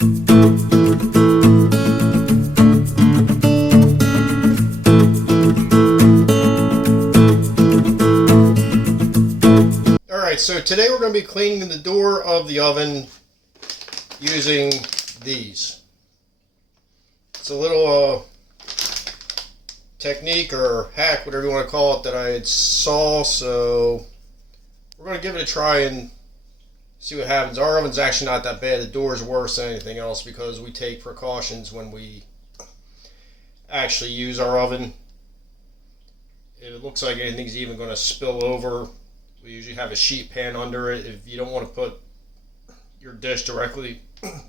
Alright, so today we're going to be cleaning the door of the oven using these. It's a little technique or hack, whatever you want to call it, that I saw, so we're going to give it a try and see what happens. Our oven's actually not that bad. The door's worse than anything else because we take precautions when we actually use our oven. If it looks like anything's even going to spill over, we usually have a sheet pan under it. If you don't want to put your dish directly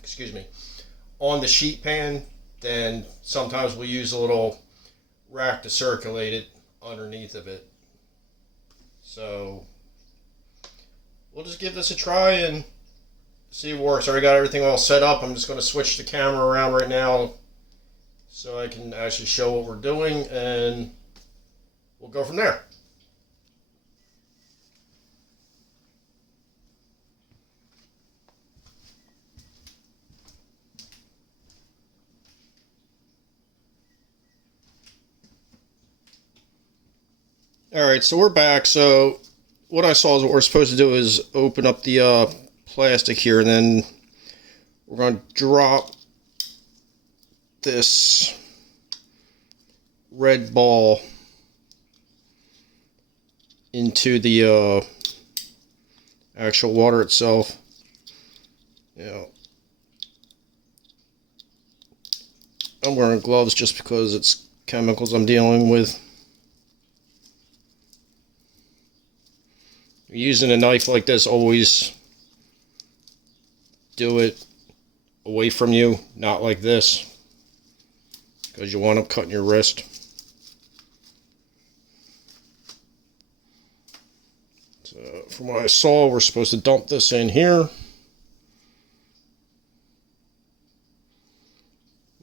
excuse me, on the sheet pan, then sometimes we'll use a little rack to circulate it underneath of it. So we'll just give this a try and see if it works. I already got everything all set up. I'm just going to switch the camera around right now so I can actually show what we're doing, and we'll go from there. Alright, so we're back. So what I saw is what we're supposed to do is open up the plastic here, and then we're going to drop this red ball into the actual water itself. I'm wearing gloves just because it's chemicals I'm dealing with. Using a knife like this, always do it away from you, not like this, because you wind up cutting your wrist. So from what I saw, we're supposed to dump this in here.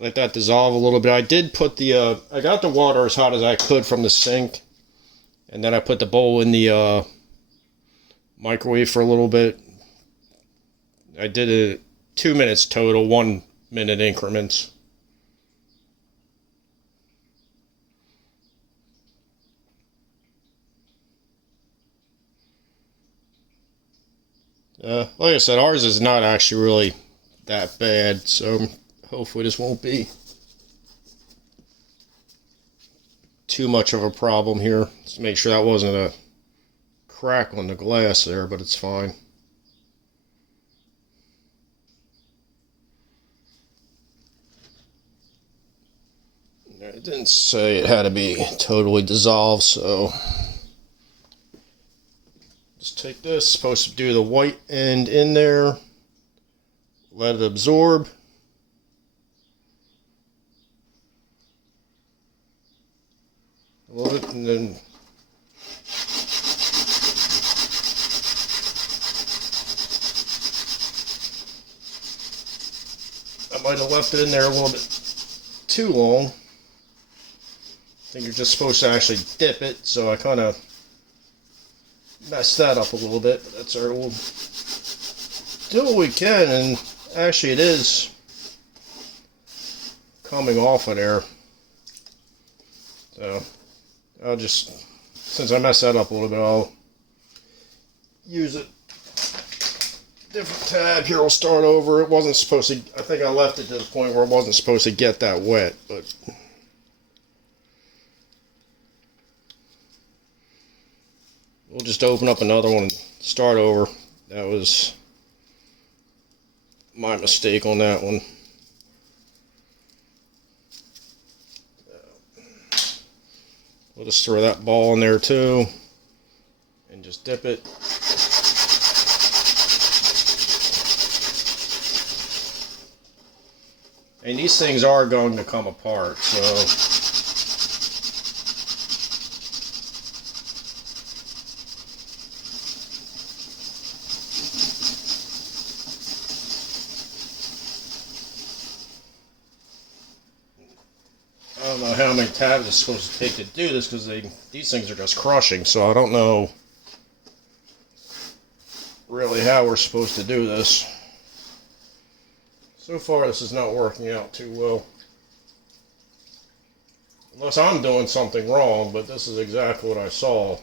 Let that dissolve a little bit. I did put the, I got the water as hot as I could from the sink, and then I put the bowl in the microwave for a little bit. I did it 2 minutes total, 1 minute increments. Like I said, ours is not actually really that bad, so hopefully this won't be too much of a problem here. Just make sure that wasn't a crack on the glass there, but it's fine. It didn't say it had to be totally dissolved, so just take this, supposed to do the white end in there, let it absorb. A little bit, and then I might have left it in there a little bit too long. I think you're just supposed to actually dip it, so I kind of messed that up a little bit, but that's alright. We'll do what we can, and actually it is coming off of there. So I'll just, since I messed that up a little bit, I'll use it. Different tab here, we'll start over. It wasn't supposed to, I think I left it to the point where it wasn't supposed to get that wet, but we'll just open up another one and start over. That was my mistake on that one. We'll just throw that ball in there too and just dip it. And these things are going to come apart, so I don't know how many tabs it's supposed to take to do this, because these things are just crushing, so I don't know really how we're supposed to do this. So far, this is not working out too well. Unless I'm doing something wrong, but this is exactly what I saw.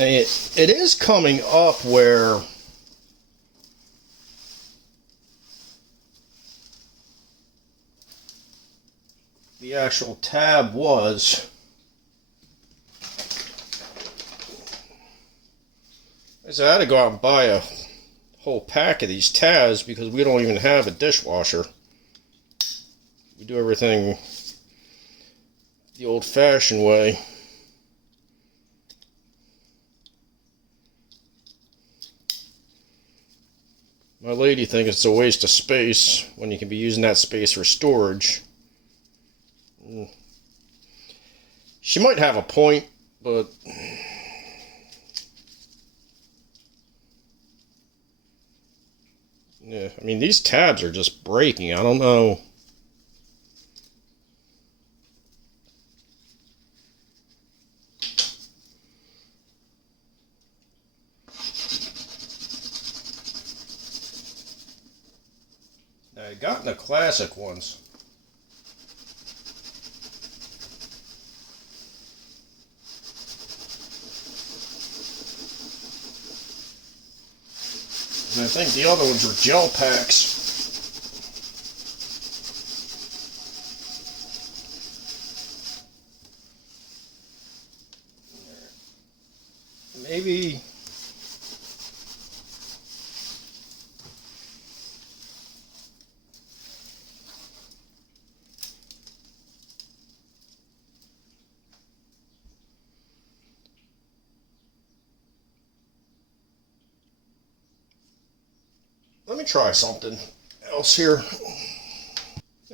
And it is coming up where the actual tab was. I had to go out and buy a whole pack of these tabs because we don't even have a dishwasher. We do everything the old-fashioned way. My lady thinks it's a waste of space when you can be using that space for storage. She might have a point, but yeah, I mean, these tabs are just breaking. I don't know. I got the classic ones. And I think the other ones were gel packs. Maybe. Let me try something else here.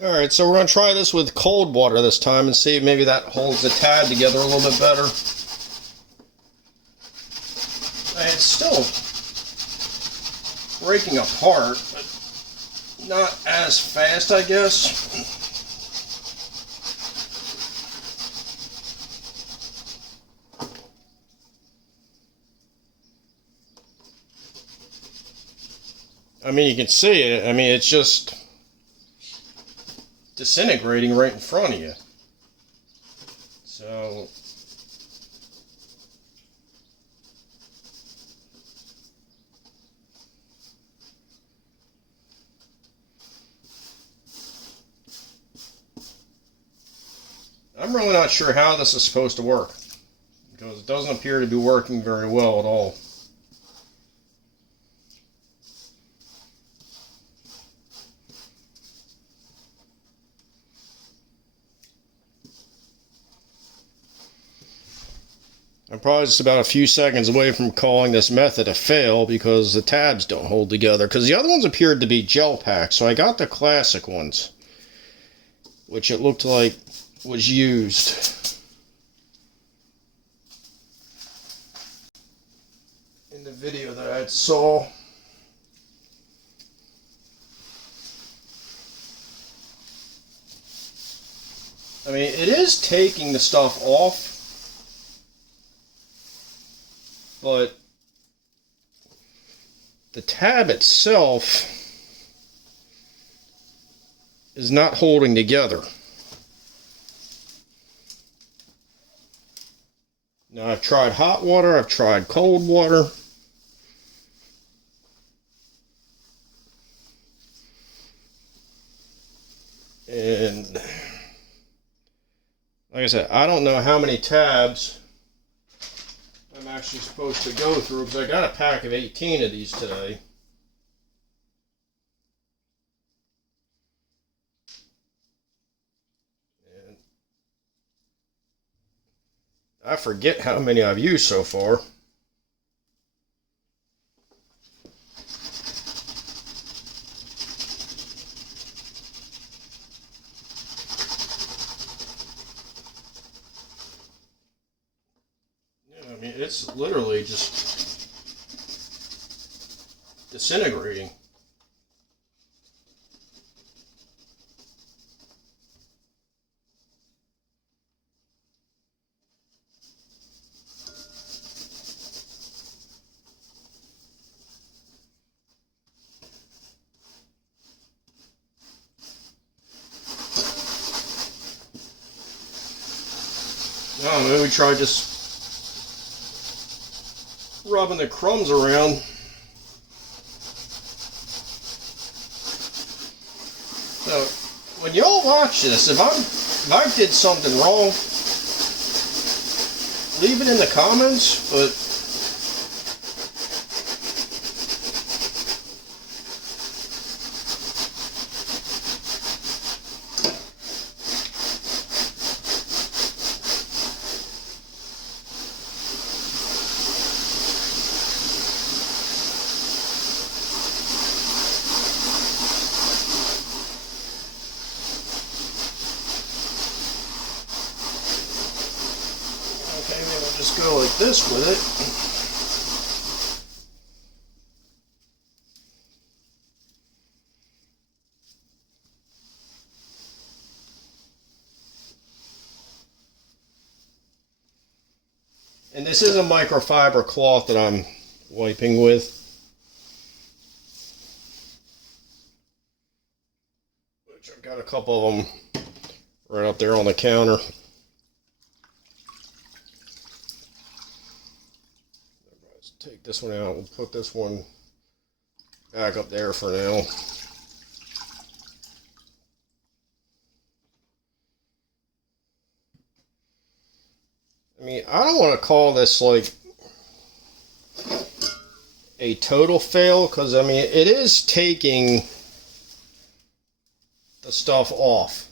Alright, so we're going to try this with cold water this time and see if maybe that holds the tab together a little bit better. It's still breaking apart, but not as fast, I guess. I mean, you can see it. I mean, it's just disintegrating right in front of you. So I'm really not sure how this is supposed to work, because it doesn't appear to be working very well at all. I'm probably just about a few seconds away from calling this method a fail because the tabs don't hold together. Because the other ones appeared to be gel packs, so I got the classic ones, which it looked like was used in the video that I saw. I mean, it is taking the stuff off, but the tab itself is not holding together. Now, I've tried hot water, I've tried cold water. And like I said, I don't know how many tabs I'm actually supposed to go through, because I got a pack of 18 of these today. And I forget how many I've used so far. it's literally just disintegrating. Oh, maybe we try just rubbing the crumbs around. So, when y'all watch this, if I did something wrong, leave it in the comments, but okay, maybe we'll just go like this with it. And this is a microfiber cloth that I'm wiping with. Which I've got a couple of them right up there on the counter. Let's take this one out. We'll put this one back up there for now. I mean, I don't want to call this like a total fail, because I mean, it is taking the stuff off,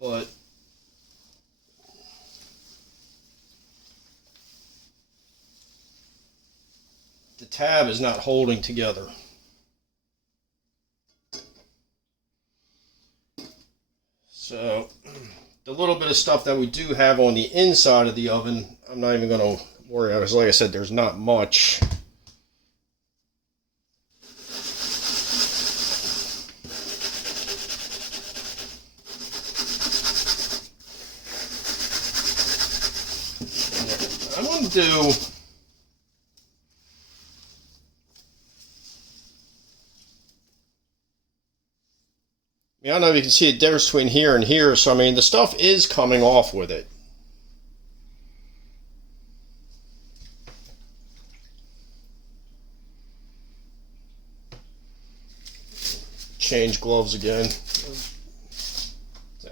but the tab is not holding together. So the little bit of stuff that we do have on the inside of the oven, I'm not even going to worry about it, because like I said, there's not much. I'm going to do I don't know if you can see the difference between here and here, so I mean the stuff is coming off with it. Change gloves again.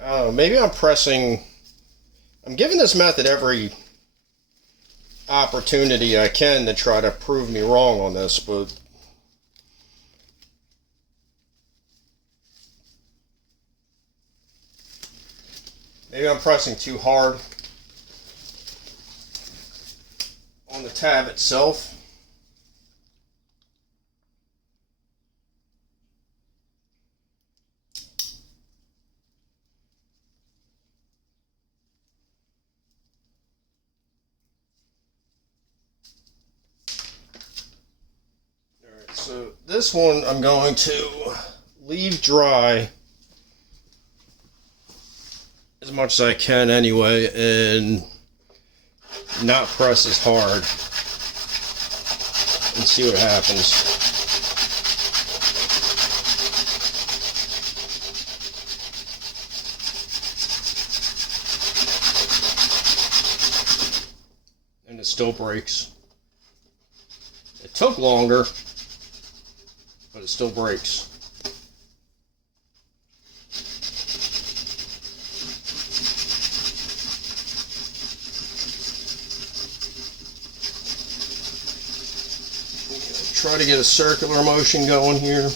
I don't know, maybe I'm giving this method every opportunity I can to try to prove me wrong on this, but maybe I'm pressing too hard on the tab itself. Alright, so this one I'm going to leave dry as much as I can anyway, and not press as hard, and see what happens. And it still breaks. It took longer, but it still breaks. Try to get a circular motion going here.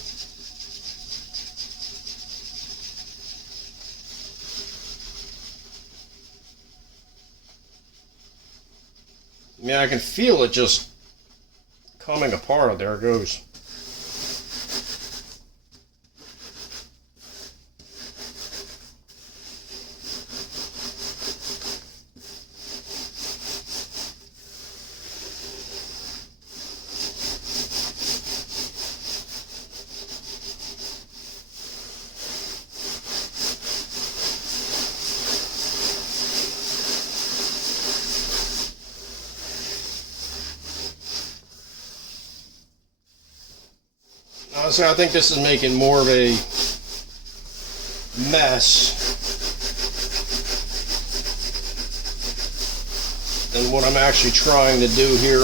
Yeah, I can feel it just coming apart. There it goes. Honestly, I think this is making more of a mess than what I'm actually trying to do here.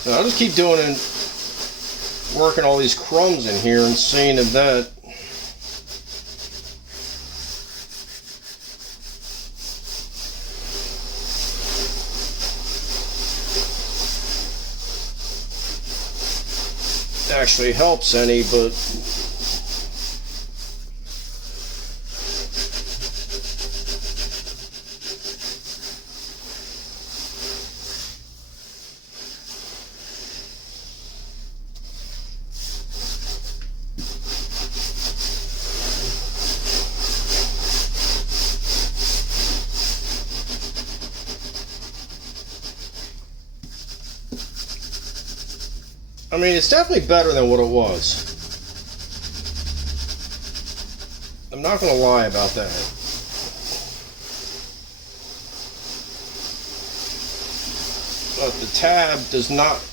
So I'll just keep doing it, working all these crumbs in here and seeing if that actually helps any, but I mean, it's definitely better than what it was. I'm not going to lie about that. But the tab does not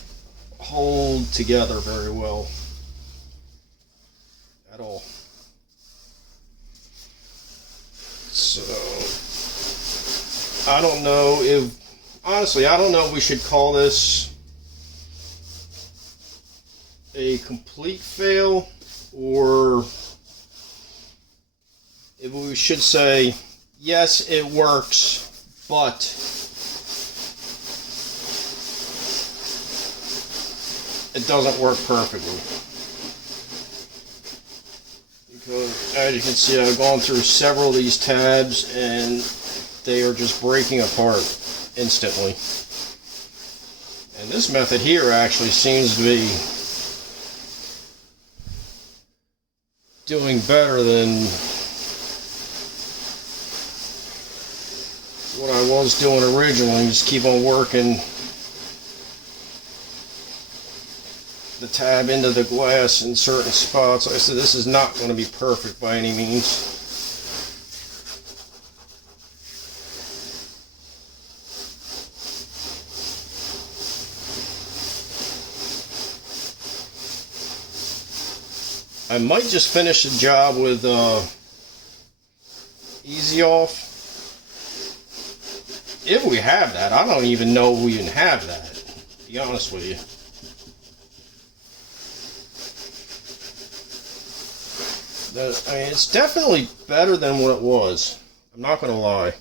hold together very well at all. So, I don't know if, honestly, I don't know if we should call this a complete fail, or if we should say, yes, it works, but it doesn't work perfectly. Because as you can see, I've gone through several of these tabs and they are just breaking apart instantly. And this method here actually seems to be doing better than what I was doing originally. Just keep on working the tab into the glass in certain spots. Like I said, this is not going to be perfect by any means. I might just finish the job with Easy Off. If we have that. I don't even know if we even have that, to be honest with you. I mean, it's definitely better than what it was. I'm not going to lie.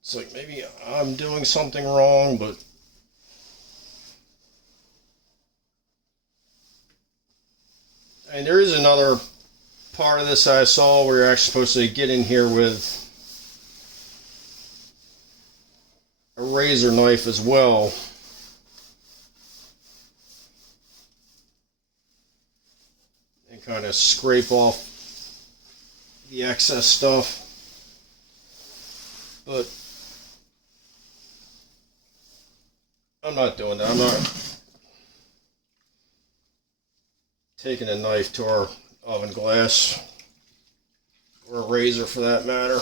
It's like maybe I'm doing something wrong, but and there is another part of this I saw where you're actually supposed to get in here with a razor knife as well. And kind of scrape off the excess stuff. But I'm not doing that. I'm not taking a knife to our oven glass, or a razor for that matter.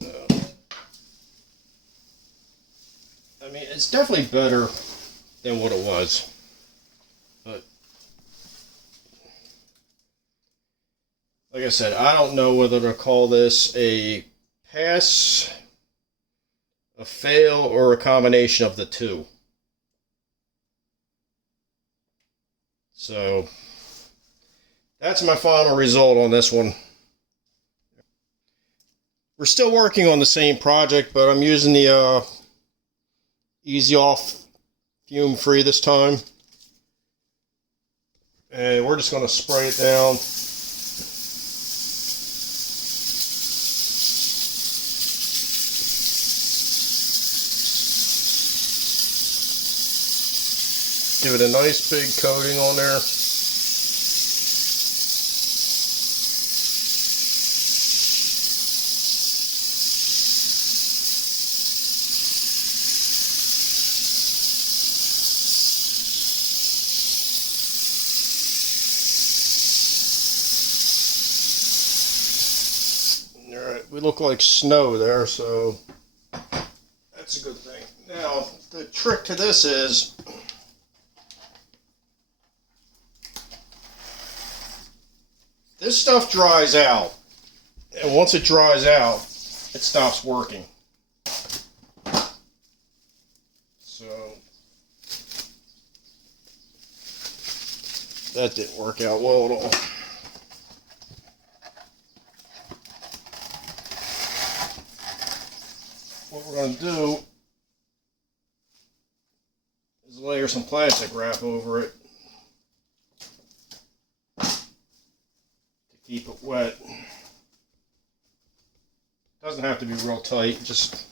So, I mean, it's definitely better than what it was. But, like I said, I don't know whether to call this a pass, a fail, or a combination of the two. So, that's my final result on this one. We're still working on the same project, but I'm using the Easy Off fume free this time. And we're just going to spray it down. Give it a nice big coating on there. we look like snow there, so that's a good thing. Now, the trick to this is this stuff dries out, and once it dries out, it stops working. So that didn't work out well at all. What we're going to do is layer some plastic wrap over it to keep it wet. Doesn't have to be real tight, just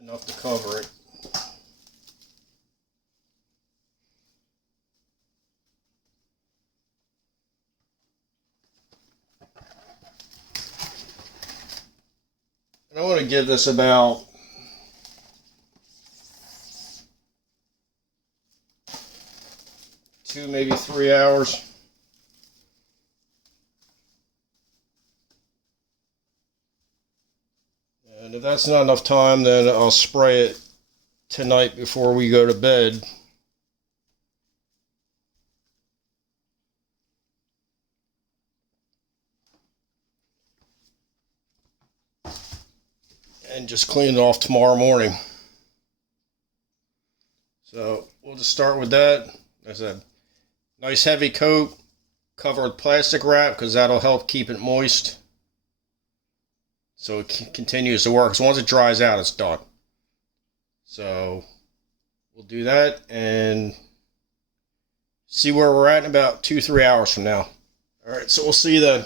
enough to cover it. And I want to give this about 2, maybe 3 hours. And if that's not enough time, then I'll spray it tonight before we go to bed. And just clean it off tomorrow morning. So we'll just start with that. As I said, nice heavy coat, cover with plastic wrap because that'll help keep it moist. So it continues to work. So once it dries out, it's done. So we'll do that and see where we're at in about 2-3 hours from now. Alright, so we'll see you then.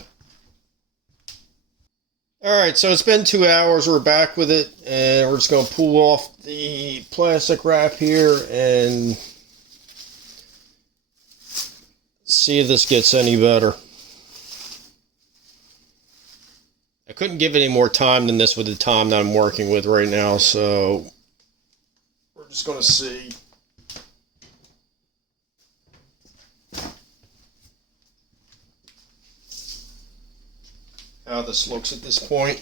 Alright, so it's been 2 hours. We're back with it, and we're just going to pull off the plastic wrap here and see if this gets any better. I couldn't give it any more time than this with the time that I'm working with right now, so we're just going to see. How this looks at this point.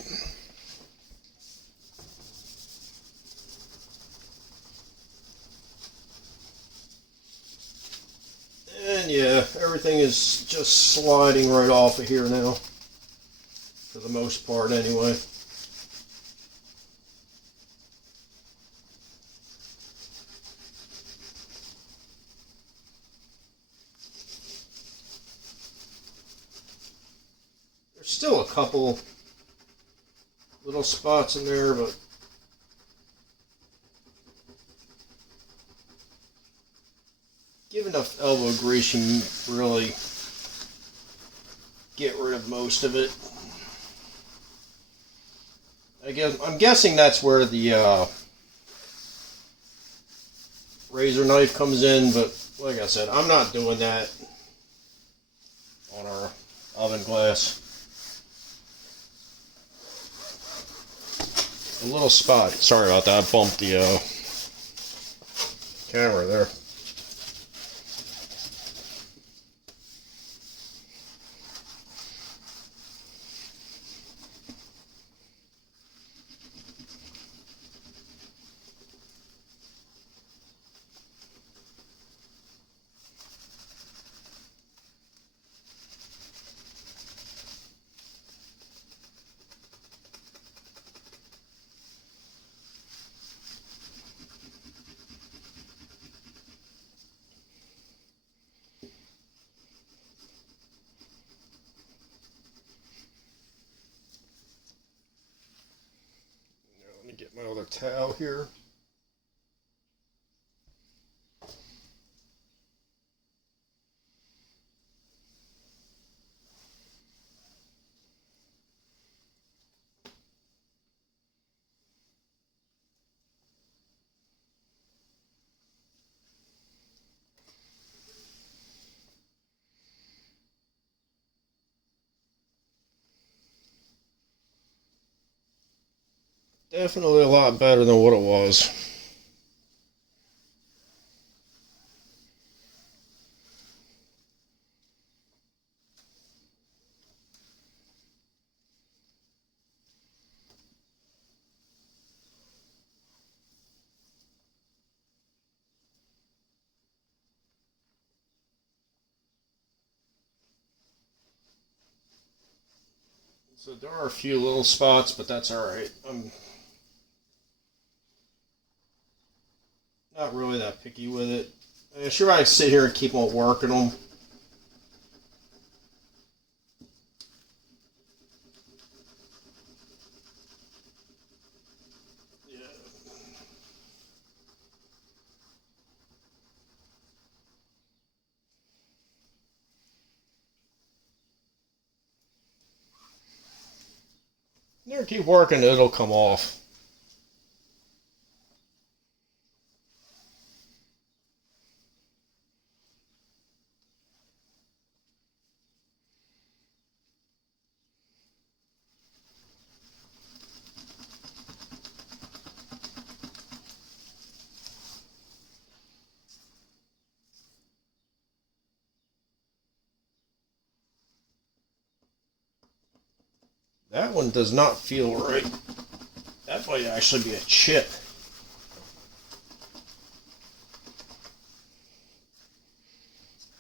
And yeah, everything is just sliding right off of here now. For the most part anyway. Still a couple little spots in there, but give enough elbow grease, you can really get rid of most of it. I'm guessing that's where the razor knife comes in, but like I said, I'm not doing that on our oven glass. A little spot. Sorry about that. I bumped the camera there. Get my other towel here. Definitely a lot better than what it was. So there are a few little spots, but that's alright. I'm not really that picky with it. I sure I sit here and keep on working them. Yeah. Never keep working, it'll come off. That one does not feel right. That might actually be a chip.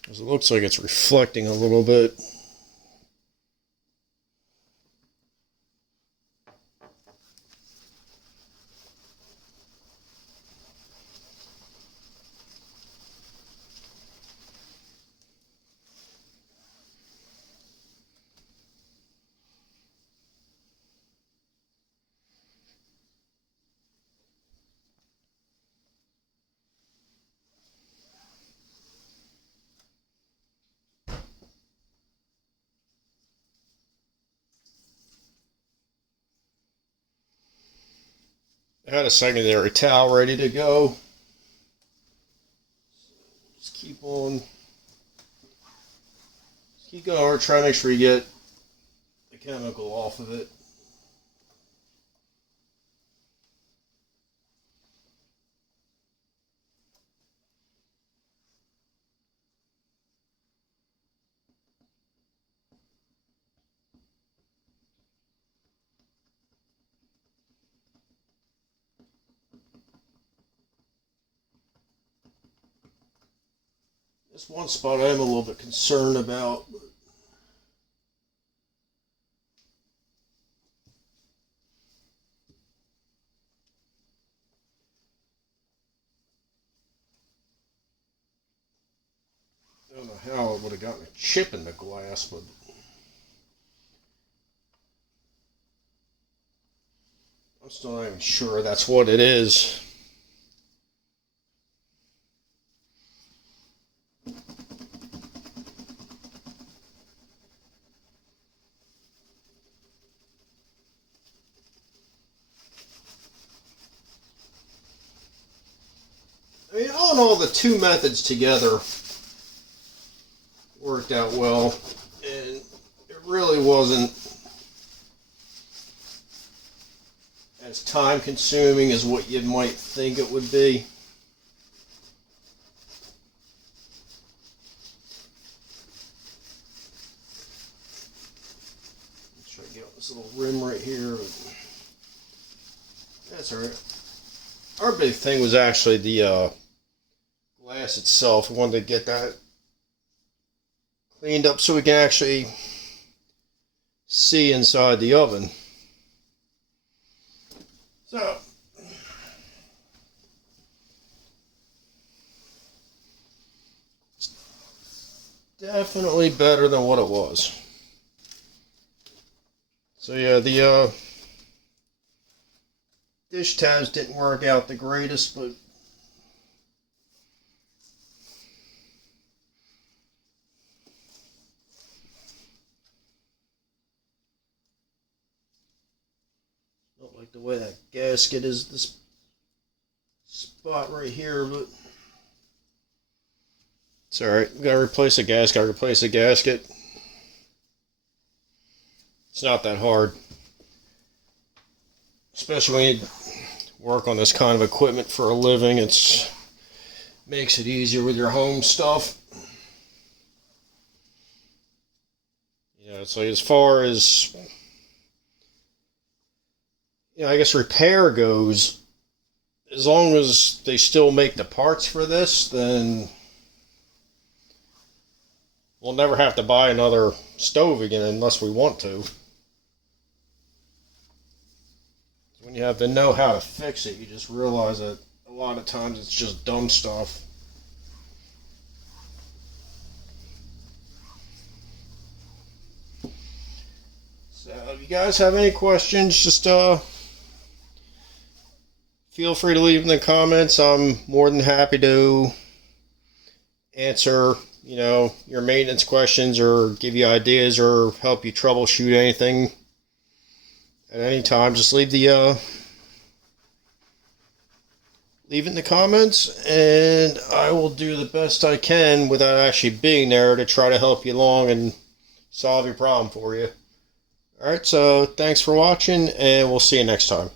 Because it looks like it's reflecting a little bit. I had a secondary towel ready to go. Just keep on. Just keep going. Try to make sure you get the chemical off of it. This one spot I am a little bit concerned about. I don't know how it would have gotten a chip in the glass, but I'm still not even sure that's what it is. I mean, all in all, the two methods together worked out well, and it really wasn't as time consuming as what you might think it would be. Let's try to get on this little rim right here, but that's alright. Our big thing was actually the glass itself. We wanted to get that cleaned up so we can actually see inside the oven. So, definitely better than what it was. So yeah, the dish tabs didn't work out the greatest, but don't like the way that gasket is, this spot right here, but it's alright. We gotta replace a gasket, gotta replace a gasket. It's not that hard. especially when you work on this kind of equipment for a living. It's makes it easier with your home stuff. So as far as, I guess repair goes, as long as they still make the parts for this, then we'll never have to buy another stove again unless we want to. When you have to know how to fix it, you just realize that a lot of times it's just dumb stuff. So if you guys have any questions, just feel free to leave in the comments. I'm more than happy to answer, your maintenance questions or give you ideas or help you troubleshoot anything at any time. Just leave it in the comments, and I will do the best I can without actually being there to try to help you along and solve your problem for you. Alright, so thanks for watching, and we'll see you next time.